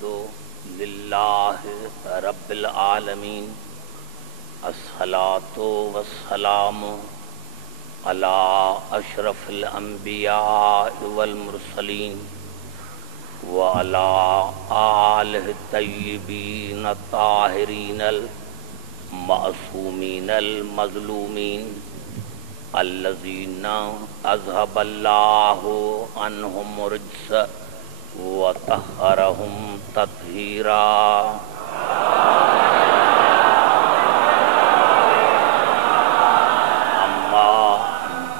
الحمد للہ رب العالمین الصلاۃ والسلام علی اشرف الانبیاء والمرسلین وعلی آلہ الطیبین الطاہرین المعصومین المظلومین الذین اذهب اللہ عنہم الرجس وطہرہم تطہیرا. اما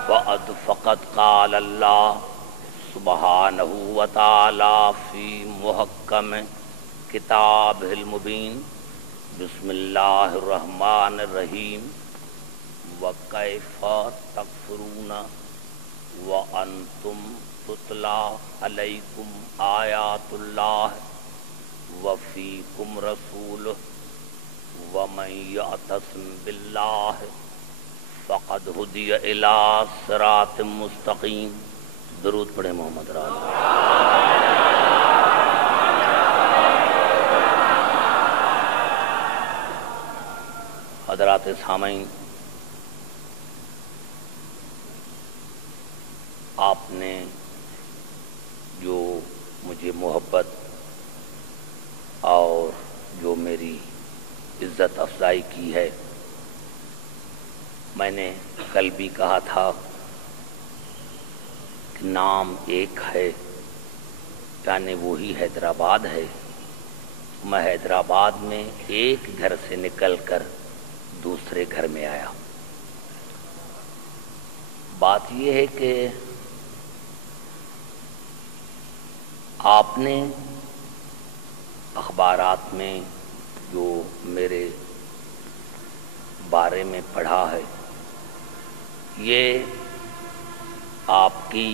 بعد فقد قال اللہ سبحانہ وتعالی فی محکم کتابہ المبین. بسم اللہ الرحمن الرحیم. وَكَيْفَ تَكْفُرُونَ وَأَنْتُمْ تُتْلَى عَلَيْكُمْ آيَاتُ اللَّهِ وَفِيكُمْ رَسُولُهُ وَمَنْ يَعْتَصِمْ بِاللَّهِ فَقَدْ هُدِيَ إِلَى صِرَاطٍ مُسْتَقِيمٍ. درود پڑھیں محمد راز. حضرات سامعین، آپ نے جو مجھے محبت اور جو میری عزت افزائی کی ہے، میں نے کل بھی کہا تھا کہ نام ایک ہے، یعنی وہی حیدرآباد ہے. میں حیدرآباد میں ایک گھر سے نکل کر دوسرے گھر میں آیا. بات یہ ہے کہ آپ نے اخبارات میں جو میرے بارے میں پڑھا ہے، یہ آپ کی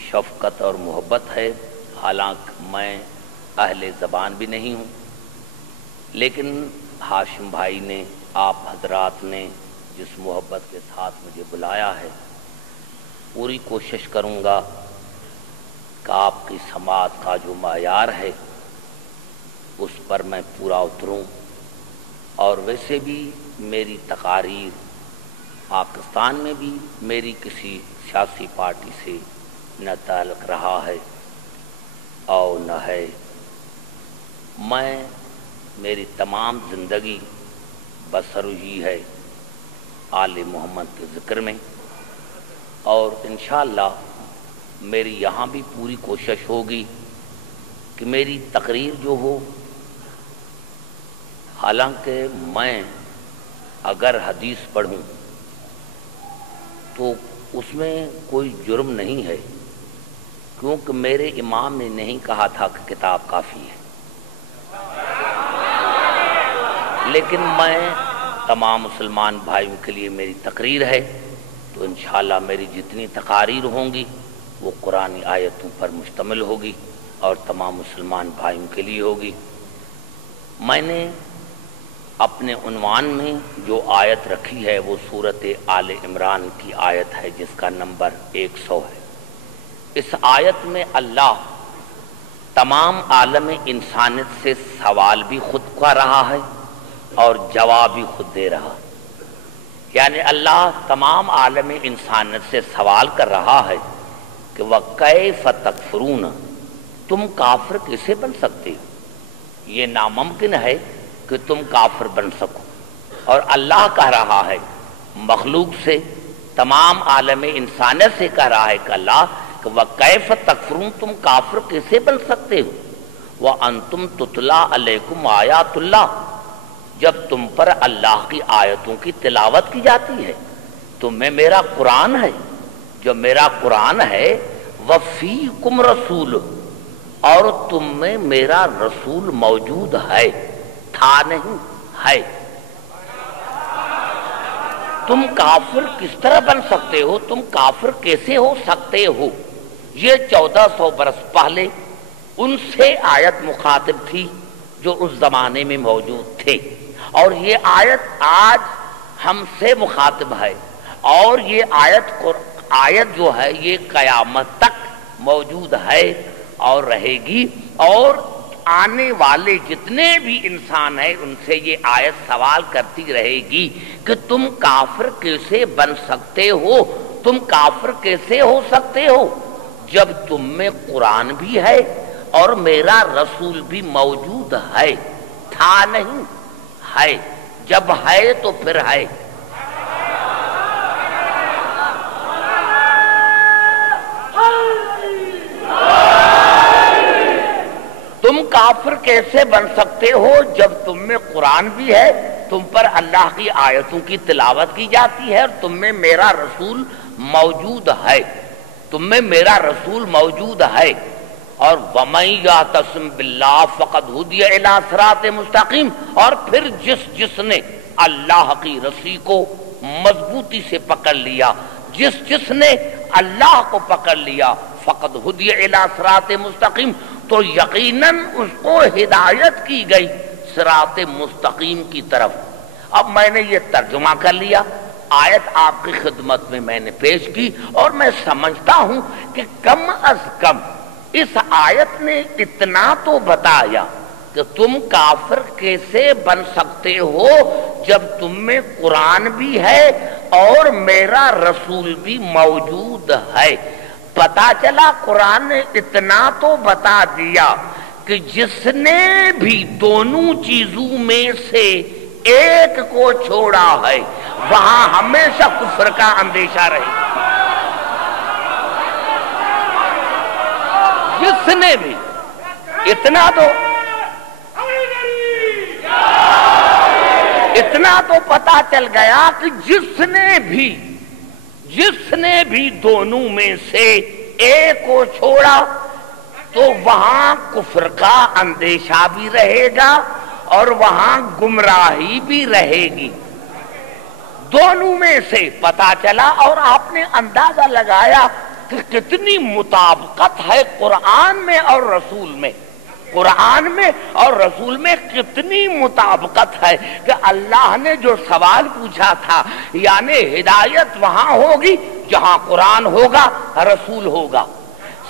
شفقت اور محبت ہے. حالانکہ میں اہل زبان بھی نہیں ہوں، لیکن ہاشم بھائی نے، آپ حضرات نے جس محبت کے ساتھ مجھے بلایا ہے، پوری کوشش کروں گا کہ آپ کی سماعت کا جو معیار ہے اس پر میں پورا اتروں. اور ویسے بھی میری تقاریر پاکستان میں بھی میری کسی سیاسی پارٹی سے نہ تعلق رہا ہے اور نہ ہے. میری تمام زندگی بسر ہوئی ہے آل محمد کے ذکر میں، اور انشاءاللہ میری یہاں بھی پوری کوشش ہوگی کہ میری تقریر جو ہو، حالانکہ میں اگر حدیث پڑھوں تو اس میں کوئی جرم نہیں ہے، کیونکہ میرے امام نے نہیں کہا تھا کہ کتاب کافی ہے. لیکن میں تمام مسلمان بھائیوں کے لیے میری تقریر ہے، تو انشاءاللہ میری جتنی تقاریر ہوں گی وہ قرآن آیتوں پر مشتمل ہوگی اور تمام مسلمان بھائیوں کے لیے ہوگی. میں نے اپنے عنوان میں جو آیت رکھی ہے وہ سورۃ آل عمران کی آیت ہے جس کا نمبر 100 ہے. اس آیت میں اللہ تمام عالم انسانیت سے سوال بھی خود کر رہا ہے اور جواب بھی خود دے رہا ہے. یعنی اللہ تمام عالم انسانیت سے سوال کر رہا ہے کہ وَكَيْفَ تَكْفُرُونَ، تم کافر کیسے بن سکتے ہو؟ یہ ناممکن ہے کہ تم کافر بن سکو. اور اللہ کہہ رہا ہے مخلوق سے، تمام عالم انسانیت سے کہہ رہا ہے کہ اللہ کہ وَكَيْفَ تَكْفُرُونَ، تم کافر کیسے بن سکتے ہو؟ وَأَنْتُمْ تُتْلَى عَلَيْكُمْ آيَاتُ اللَّهِ، جب تم پر اللہ کی آیتوں کی تلاوت کی جاتی ہے. تم میں میرا قرآن ہے، جو میرا قرآن ہے، وَفِيكُمْ رَسُولُ، اور تم میں میرا رسول موجود ہے، تھا نہیں ہے. تم کافر کس طرح بن سکتے ہو؟ تم کافر کیسے ہو سکتے ہو؟ یہ 1400 برس پہلے ان سے آیت مخاطب تھی جو اس زمانے میں موجود تھے، اور یہ آیت آج ہم سے مخاطب ہے. اور یہ آیت جو ہے یہ قیامت تک موجود ہے اور رہے گی. اور آنے والے جتنے بھی انسان ہیں ان سے یہ آیت سوال کرتی رہے گی کہ تم کافر کیسے بن سکتے ہو، تم کافر کیسے ہو سکتے ہو جب تم میں قرآن بھی ہے اور میرا رسول بھی موجود ہے۔ تھا نہیں، ہے، جب ہے تو پھر ہے۔ تم کافر کیسے بن سکتے ہو جب تم میں قرآن بھی ہے، تم پر اللہ کی آیتوں کی تلاوت کی جاتی ہے اور تم میں میرا رسول موجود ہے، تم میں میرا رسول موجود ہے۔ اور وَمَن يَعْتَصِم بِاللَّهِ فَقَدْ هُدِيَ إِلَىٰ صِرَاطٍ مُسْتَقِيمٍ، اور پھر جس نے اللہ کی رسی کو مضبوطی سے پکڑ لیا، جس نے اللہ کو پکڑ لیا، فَقَدْ هُدِيَ إِلَىٰ صِرَاطٍ مُسْتَقِيمٍ، تو یقیناً اس کو ہدایت کی گئی صراط مستقیم کی طرف۔ اب میں نے یہ ترجمہ کر لیا، آیت آپ کی خدمت میں میں نے پیش کی، اور میں سمجھتا ہوں کہ کم از کم اس آیت نے اتنا تو بتایا کہ تم کافر کیسے بن سکتے ہو جب تم میں قرآن بھی ہے اور میرا رسول بھی موجود ہے۔ پتا چلا قرآن نے اتنا تو بتا دیا کہ جس نے بھی دونوں چیزوں میں سے ایک کو چھوڑا ہے وہاں ہمیشہ کفر کا اندیشہ رہے۔ جس نے بھی، اتنا تو پتا چل گیا کہ جس نے بھی دونوں میں سے ایک کو چھوڑا تو وہاں کفر کا اندیشہ بھی رہے گا اور وہاں گمراہی بھی رہے گی۔ دونوں میں سے پتا چلا، اور آپ نے اندازہ لگایا کہ کتنی مطابقت ہے قرآن میں اور رسول میں، قرآن میں اور رسول میں کتنی مطابقت ہے کہ اللہ نے جو سوال پوچھا تھا، یعنی ہدایت وہاں ہوگی جہاں قرآن ہوگا، رسول ہوگا،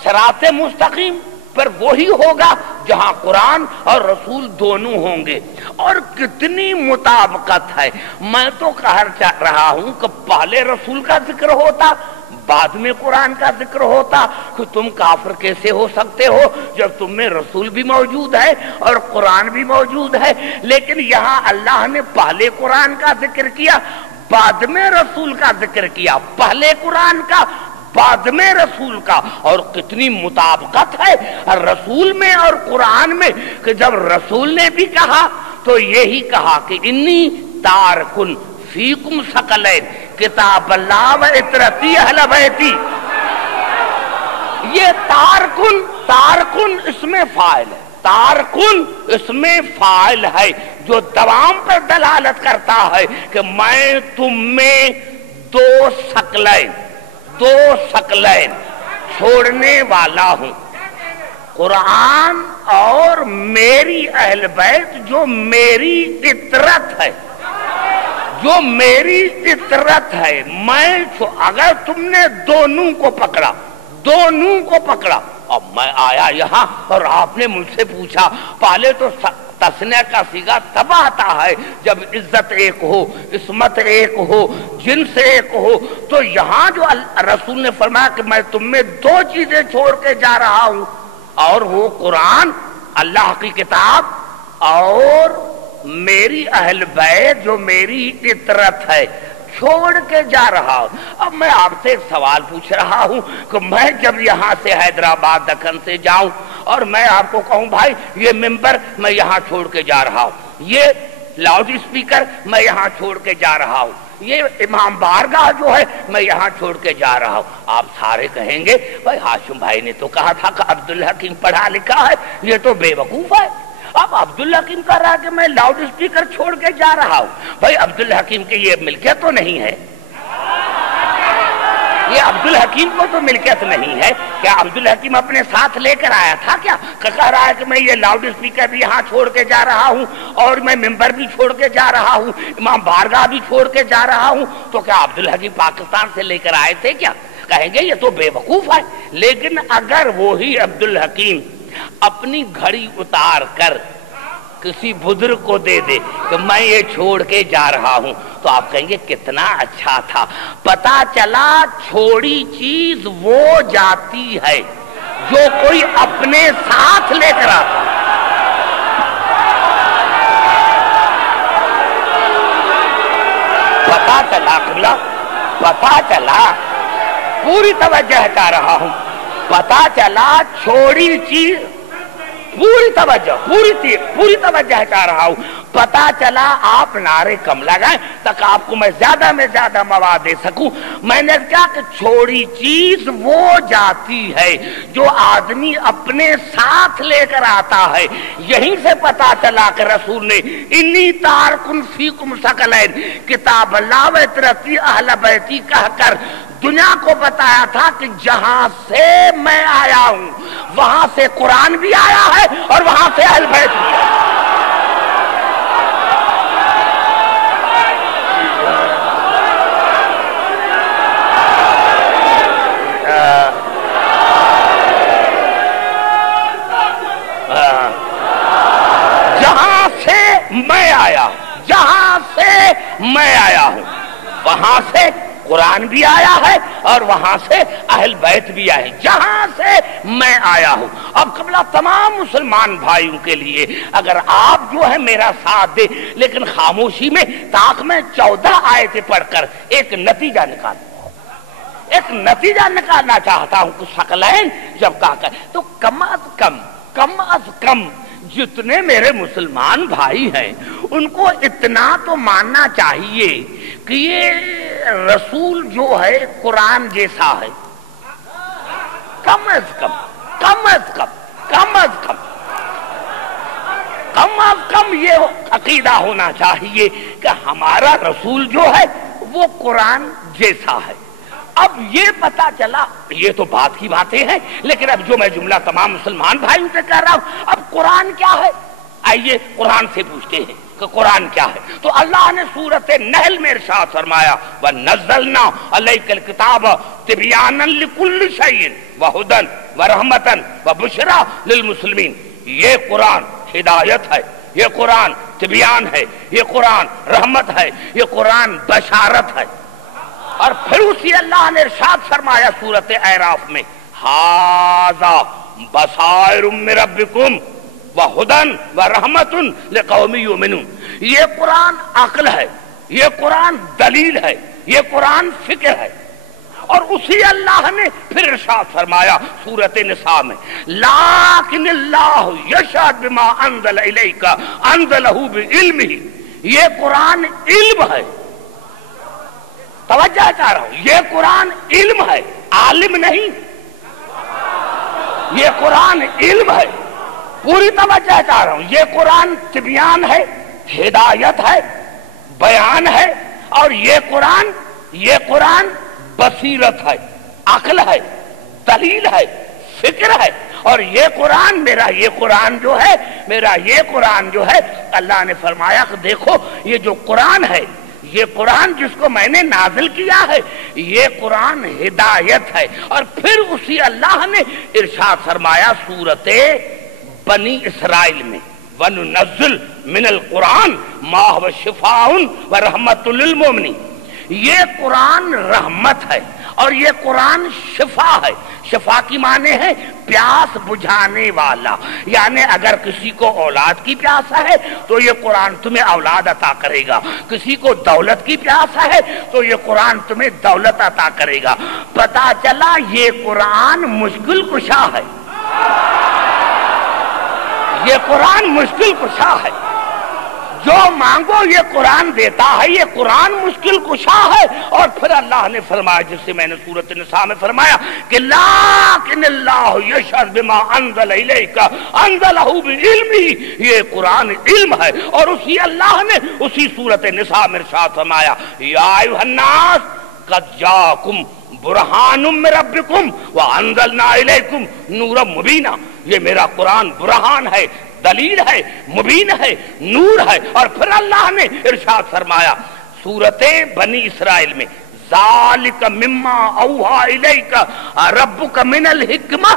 صراط مستقیم پر وہی ہوگا جہاں قرآن اور رسول دونوں ہوں گے۔ اور کتنی مطابقت ہے، میں تو کہہ رہا ہوں کہ پہلے رسول کا ذکر ہوتا، بعد میں قرآن کا ذکر ہوتا کہ تم کافر کیسے ہو سکتے ہو جب تم میں رسول بھی موجود ہے اور قرآن بھی موجود ہے۔ لیکن یہاں اللہ نے پہلے قرآن کا ذکر کیا، بعد میں رسول کا ذکر کیا، پہلے قرآن کا بعد میں رسول کا۔ اور کتنی مطابقت ہے رسول میں اور قرآن میں کہ جب رسول نے بھی کہا تو یہی کہا کہ انی تارکن فیکم ثقلین کتاب اللہ و اطرتی اہل بیتی۔ یہ تارکن اس میں فاعل ہے، تارکن اس میں فاعل ہے جو دوام پر دلالت کرتا ہے کہ میں تم میں دو ثقلین چھوڑنے والا ہوں، قرآن اور میری اہل بیت جو میری اطرت ہے، جو میری اطرت ہے۔ میں اگر تم نے دونوں کو پکڑا اور میں آیا یہاں اور آپ نے مجھ سے پوچھا، پہلے تو تسنیہ کا صیغہ تب آتا ہے جب عزت ایک ہو، عصمت ایک ہو، جنس ایک ہو، تو یہاں جو رسول نے فرمایا کہ میں تم میں دو چیزیں چھوڑ کے جا رہا ہوں، اور وہ قرآن اللہ کی کتاب اور میری اہل بیت جو میری اطرت ہے، چھوڑ کے جا رہا ہوں۔ اب میں آپ سے ایک سوال پوچھ رہا ہوں کہ میں جب یہاں سے حیدرآباد دکن سے جاؤں اور میں آپ کو کہوں بھائی یہ ممبر میں یہاں چھوڑ کے جا رہا ہوں، یہ لاؤڈ اسپیکر میں یہاں چھوڑ کے جا رہا ہوں، یہ امام بارگاہ جو ہے میں یہاں چھوڑ کے جا رہا ہوں، آپ سارے کہیں گے بھائی ہاشم بھائی نے تو کہا تھا کہ عبدالحکیم پڑھا لکھا ہے، یہ تو بے وقوف ہے۔ اب عبدالحکیم کہہ رہا ہے کہ میں لاؤڈ اسپیکر چھوڑ کے جا رہا ہوں، بھائی عبدالحکیم کی یہ ملکیت تو نہیں ہے، یہ عبدالحکیم کو تو ملکیت نہیں ہے۔ کیا عبدالحکیم اپنے ساتھ لے کر آیا تھا کیا؟ کہہ رہا ہے کہ میں یہ لاؤڈ اسپیکر بھی یہاں چھوڑ کے جا رہا ہوں اور میں ممبر بھی چھوڑ کے جا رہا ہوں، امام بارگاہ بھی چھوڑ کے جا رہا ہوں، تو کیا عبدالحکیم پاکستان سے لے کر آئے تھے کیا؟ کہیں گے یہ تو بے وقوف ہے۔ لیکن اگر وہی عبدالحکیم اپنی گھڑی اتار کر کسی بزرگ کو دے دے کہ میں یہ چھوڑ کے جا رہا ہوں، تو آپ کہیں گے کتنا اچھا تھا۔ پتا چلا چھوڑی چیز وہ جاتی ہے جو کوئی اپنے ساتھ لے کر آتا۔ پتا چلا قبلہ، پتا چلا، پوری توجہ چاہ رہا ہوں، پتا چلا چھوڑی چیز، پوری توجہ، پوری توجہ چاہ رہا ہوں، پتا چلا آپ نعرے کم لگائیں تک آپ کو میں زیادہ مواد دے سکوں۔ میں نے کہا کہ چھوڑی چیز وہ جاتی ہے جو آدمی اپنے ساتھ لے کر آتا ہے۔ یہیں سے پتا چلا کہ رسول نے انی تارکن فیکم ثقلین کتاب اللہ و عترتی اہل بیتی کہہ کر دنیا کو بتایا تھا کہ جہاں سے میں آیا ہوں وہاں سے قرآن بھی آیا ہے اور وہاں سے اہل بیت بھی آیا ہے۔ جہاں سے میں آیا، جہاں سے میں آیا ہوں وہاں سے قرآن بھی آیا ہے اور وہاں سے اہل بیت بھی آئے، جہاں سے میں آیا ہوں۔ اب قبلہ تمام مسلمان بھائیوں کے لیے اگر آپ جو ہے میرا ساتھ دے لیکن خاموشی میں، تاکہ میں 14 آیتیں پڑھ کر ایک نتیجہ نکالنا چاہتا ہوں کہ ثقلین جب کہا کر تو کم از کم جتنے میرے مسلمان بھائی ہیں ان کو اتنا تو ماننا چاہیے کہ یہ رسول جو ہے قرآن جیسا ہے، کم از کم یہ عقیدہ ہونا چاہیے کہ ہمارا رسول جو ہے وہ قرآن جیسا ہے۔ اب یہ پتا چلا، یہ تو بات کی باتیں ہیں، لیکن اب جو میں جملہ تمام مسلمان بھائیوں سے کہہ رہا ہوں، اب قرآن کیا ہے؟ آئیے قرآن سے پوچھتے ہیں کہ قرآن کیا ہے۔ تو اللہ نے سورۃ نحل میں ارشاد فرمایا وَنَزَّلْنَا عَلَيْكَ الْكِتَابَ تِبْيَانًا لِكُلِّ شَيْءٍ وَهُدًى وَرَحْمَةً وَبُشْرَىٰ لِلْمُسْلِمِينَ۔ یہ قرآن ہدایت ہے، یہ قرآن تبیان ہے، یہ قرآن رحمت ہے، یہ قرآن بشارت ہے۔ اور پھر اسی اللہ نے ارشاد فرمایا سورۃ اعراف میں ھذا بصائر من ربکم وہدی ورحمۃ لقوم یؤمنون۔ یہ قرآن عقل ہے، یہ قرآن دلیل ہے، یہ قرآن فکر ہے۔ اور اسی اللہ نے پھر ارشاد فرمایا سورۃ نساء میں لیکن اللہ یشہد بما انزل الیک انزلہ بعلمہ۔ یہ قرآن علم ہے، توجہ چاہ رہا ہوں، یہ قرآن علم ہے، عالم نہیں، یہ قرآن علم ہے، پوری توجہ چاہ رہا ہوں، یہ قرآن تبیان ہے، ہدایت ہے، بیان ہے، اور یہ قرآن بصیرت ہے، عقل ہے، دلیل ہے، فکر ہے۔ اور یہ قرآن میرا یہ قرآن جو ہے اللہ نے فرمایا کہ دیکھو یہ جو قرآن ہے، یہ قرآن جس کو میں نے نازل کیا ہے، یہ قرآن ہدایت ہے۔ اور پھر اسی اللہ نے ارشاد فرمایا سورۃ بنی اسرائیل میں وَنُنَزِّلُ مِنَ الْقُرْآنِ مَا هُوَ شِفَاءٌ وَرَحْمَةٌ لِلْمُؤْمِنِينَ۔ یہ قرآن رحمت ہے اور یہ قرآن شفا ہے۔ شفا کی معنی ہے پیاس بجھانے والا، یعنی اگر کسی کو اولاد کی پیاس ہے تو یہ قرآن تمہیں اولاد عطا کرے گا، کسی کو دولت کی پیاس ہے تو یہ قرآن تمہیں دولت عطا کرے گا۔ پتا چلا یہ قرآن مشکل کشا ہے، یہ قرآن مشکل کشا ہے، جو مانگو یہ قرآن دیتا ہے، یہ قرآن مشکل کشا ہے۔ اور پھر اللہ نے فرمایا جس سے میں نے سورۃ النساء میں فرمایا کہ لیکن اللہ یشہد بما انزل الیک انزلہ بعلمہ، یہ قرآن علم ہے۔ اور اسی اللہ نے اسی سورۃ النساء میں ارشاد فرمایا یا ایھا الناس قد جاءکم برہان من ربکم وانزلنا الیکم نورا مبینا۔ یہ میرا قرآن برہان ہے، دلیل ہے، مبین ہے، نور ہے۔ اور پھر اللہ نے ارشاد فرمایا سورۃ بنی اسرائیل میں ذالک مما اوحی الیک ربک من الحکمہ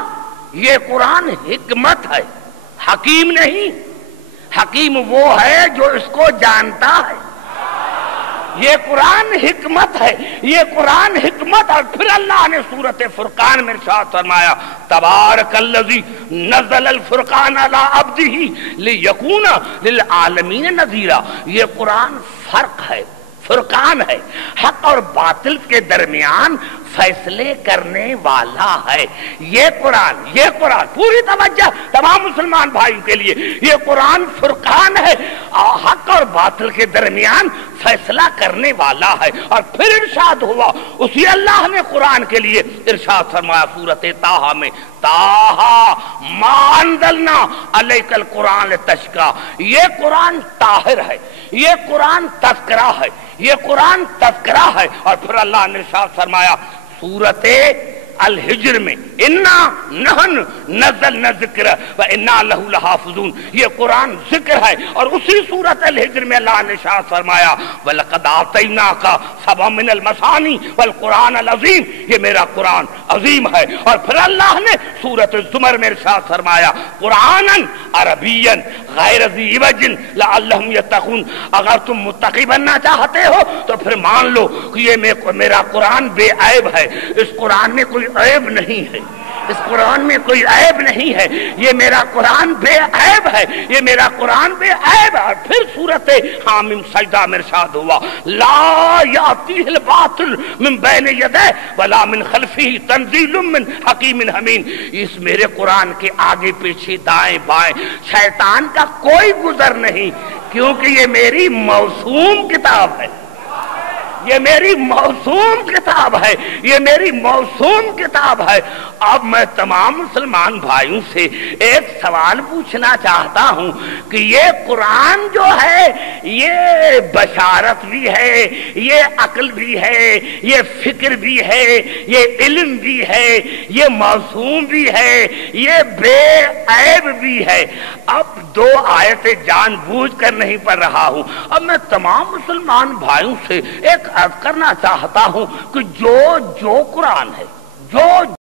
یہ قرآن حکمت ہے، حکیم نہیں۔ حکیم وہ ہے جو اس کو جانتا ہے۔ یہ قرآن حکمت ہے، یہ قرآن حکمت۔ اور پھر اللہ نے سورۃ فرقان میں ارشاد فرمایا تبارک الذی نزل الفرقان علی عبدہ لیکون للعالمین نذیرا۔ یہ قرآن فرق ہے، فرقان ہے، حق اور باطل کے درمیان فیصلے کرنے والا ہے۔ یہ قرآن پوری توجہ تمام مسلمان بھائیوں کے لیے، یہ قرآن فرقان ہے، حق اور باطل کے درمیان فیصلہ کرنے والا ہے۔ اور پھر ارشاد ہوا، اسی اللہ نے قرآن کے لیے ارشاد فرمایا سورۃ طٰہٰ میں طٰہٰ ما انزلنا علیک القرآن لتشقیٰ۔ یہ قرآن طاہر ہے، یہ قرآن تذکرہ ہے، یہ قرآن تذکرہ ہے۔ اور پھر اللہ نے ارشاد فرمایا سورۃ الحجر میں انا نحن نزلنا الذکر وانا لہ لحافظون۔ یہ قرآن ذکر ہے۔ اور اسی سورۃ الحجر میں اللہ نے ارشاد فرمایا وَلَقَدْ آتَيْنَاكَ سَبْعًا مِنَ الْمَثَانِي وَالْقُرْآنَ الْعَظِيمَ۔ یہ میرا قرآن عظیم ہے۔ اور پھر اللہ نے سورۃ الزمر میں ارشاد فرمایا قرآناً عربیاً غیر ذی عوج لعلہم یتقون۔ اگر تم متقی بننا چاہتے ہو تو پھر مان لو کہ یہ میرا قرآن بے عیب ہے، اس قرآن میں کوئی عیب نہیں ہے، اس قرآن میں کوئی عیب نہیں ہے، یہ میرا قرآن بے عیب ہے، یہ میرا قرآن بے عیب ہے۔ اور پھر سورۃ حامیم سجدہ میں ارشاد ہوا لا یاتیہ الباطل من بین یدیہ ولا من خلفہ تنزیل من حکیم حمید۔ اس میرے قرآن کے آگے پیچھے دائیں بائیں شیطان کا کوئی گزر نہیں، کیونکہ یہ میری موسوم کتاب ہے، یہ میری موسوم کتاب ہے، یہ میری موسوم کتاب ہے۔ اب میں تمام مسلمان بھائیوں سے ایک سوال پوچھنا چاہتا ہوں کہ یہ قرآن جو ہے یہ بشارت بھی ہے، یہ عقل بھی ہے، یہ فکر بھی ہے، یہ علم بھی ہے، یہ موسوم بھی ہے، یہ بے عیب بھی ہے۔ اب دو آیتیں جان بوجھ کر نہیں پڑھ رہا ہوں، اب میں تمام مسلمان بھائیوں سے ایک عرض کرنا چاہتا ہوں کہ جو قرآن ہے، جو